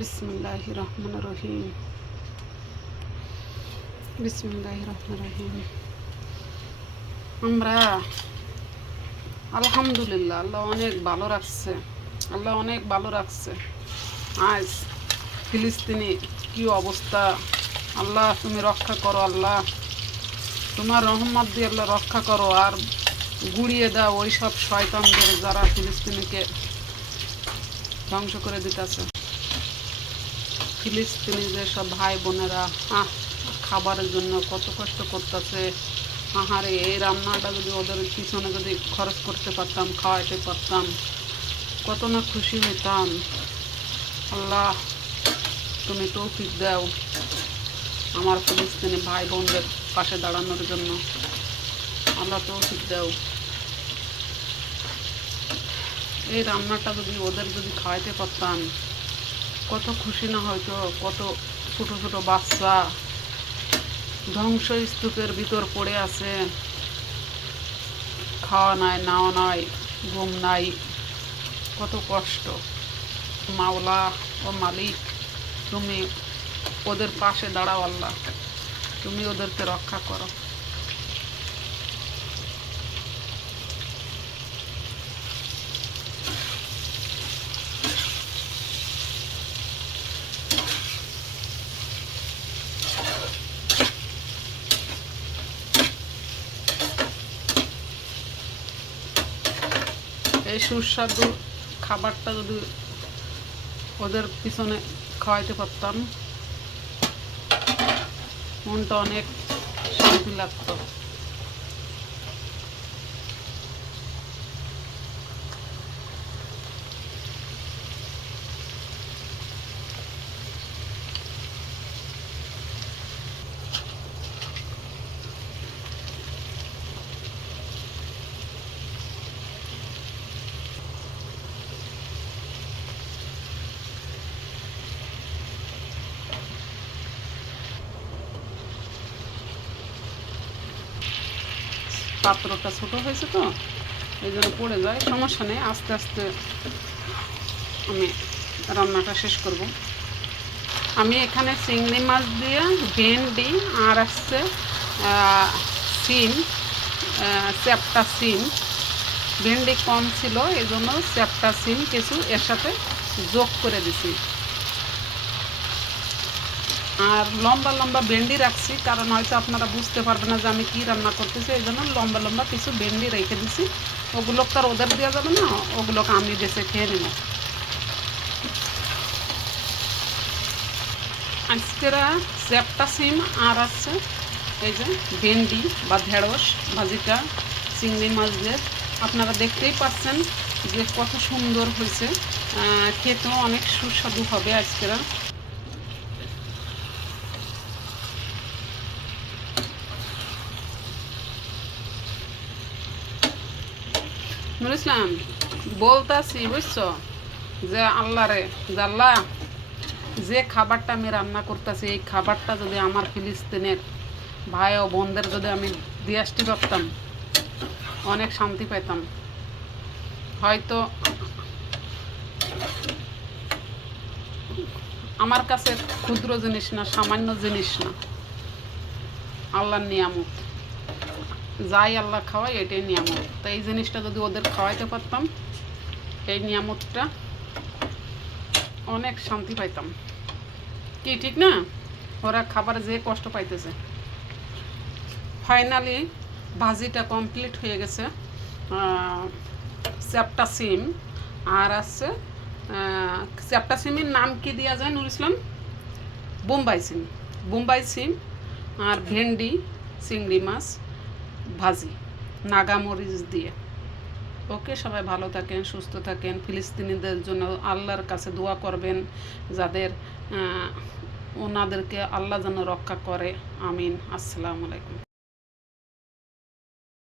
বিসমিল্লাহির রহমানির রহিম। বিসমিল্লাহির রহমানির রহিম। আমরা আলহামদুলিল্লাহ, আল্লাহ অনেক ভালো রাখছে। আল্লাহ অনেক ভালো রাখছে। আজ ফিলিস্তিনি কি অবস্থা, আল্লাহ তুমি রক্ষা করো। আল্লাহ তোমার রহমত দিয়ে আল্লাহ রক্ষা করো, আর গুড়িয়ে দাও ওই সব শয়তানদের যারা ফিলিস্তিনিকে ধ্বংস করে দিতেছে। ফিলিস্তিনি যেসব ভাই বোনেরা খাবারের জন্য কত কষ্ট করতেছে, আহারে এই রান্নাটা যদি ওদের পিছনে যদি খরচ করতে পারতাম, খাওয়াইতে পারতাম, কত না খুশি হইতাম। আল্লাহ তুমি তৌফিক দাও আমার ফিলিস্তিনি ভাই বোনদের পাশে দাঁড়ানোর জন্য। আল্লাহ তৌফিক দাও। এই রান্নাটা যদি ওদের যদি খাওয়াইতে পারতাম, কত খুশি না হয়তো। কত ছোট ছোট বাচ্চা ধ্বংসস্তূপের ভিতর পড়ে আছে, খাওয়া নাই, নাওয়া নাই, ঘুম নাই, কত কষ্ট। মাওলা ও মালিক, তুমি ওদের পাশে দাঁড়াও। আল্লাহ তুমি ওদেরকে রক্ষা করো। এই সুস্বাদু খাবারটা যদি ওদের পিছনে খাওয়াইতে পারতাম, মনটা অনেক শান্তি লাগতো। পাত্রটা ছোট হয়েছে তো এই জন্য পড়ে যায়, সমস্যা নেই। আস্তে আস্তে আমি রান্নাটা শেষ করব। আমি এখানে চিংড়ি মাছ দিয়ে ভেন্ডি আর আসছে সিম, চ্যাপ্টা সিম। ভেন্ডি কম ছিল এই জন্য চ্যাপ্টা সিম কিছু এর সাথে যোগ করে দিছি। আর লম্বা লম্বা ভেন্ডি রাখছি, কারণ হয়তো আপনারা বুঝতে পারবেন না যে আমি কী রান্না করতেছি, এই জন্য লম্বা লম্বা কিছু ভেন্ডি রেখে দিছি। ওগুলোকে তো আর ওদের দেওয়া যাবে না, ওগুলোকে আমি বেছে খেয়ে নেব। আজকেরা চ্যাপ্টা সিম আর আছে এই যে ভেন্ডি বা ঢেঁড়স ভাজিটা চিংড়ি মাছ দিয়ে। আপনারা দেখতেই পাচ্ছেন যে কত সুন্দর হয়েছে, খেতেও অনেক সুস্বাদু হবে আজকেরা। নুর ইসলাম বলতাছি, বুঝছো, যে আল্লাহ রে, যে আল্লাহ যে খাবারটা আমি রান্না করতেছি, এই খাবারটা যদি আমার ফিলিস্তিনের ভাই ও বোনদের যদি আমি দিয়ে আসতে পারতাম, অনেক শান্তি পেতাম। হয়তো আমার কাছে ক্ষুদ্র জিনিস না, সামান্য জিনিস না, আল্লাহর নিয়ামত। যাই আল্লাহ খাওয়াই এটাই নিয়ামত। তো এই জিনিসটা যদি ওদের খাওয়াইতে পারতাম, এই নিয়ামতটা, অনেক শান্তি পাইতাম। কি ঠিক না? ওরা খাবার যে কষ্ট পাইতেছে। ফাইনালি ভাজিটা কমপ্লিট হয়ে গেছে। চ্যাপ্টা সিম আর আছে, চ্যাপ্টা সিমের নাম কি দেওয়া যায় নুর ইসলাম? বোম্বাই সিম। বোম্বাই সিম আর ভেন্ডি চিংড়ি মাছ ভাজি নাগামরিচ দিয়ে। ওকে, সবাই ভালো থাকেন, সুস্থ থাকেন। ফিলিস্তিনিদের জন্য আল্লাহর কাছে দোয়া করবেন, যাদের ওনাদেরকে আল্লাহ যেন রক্ষা করে। আমিন। আসসালামু আলাইকুম।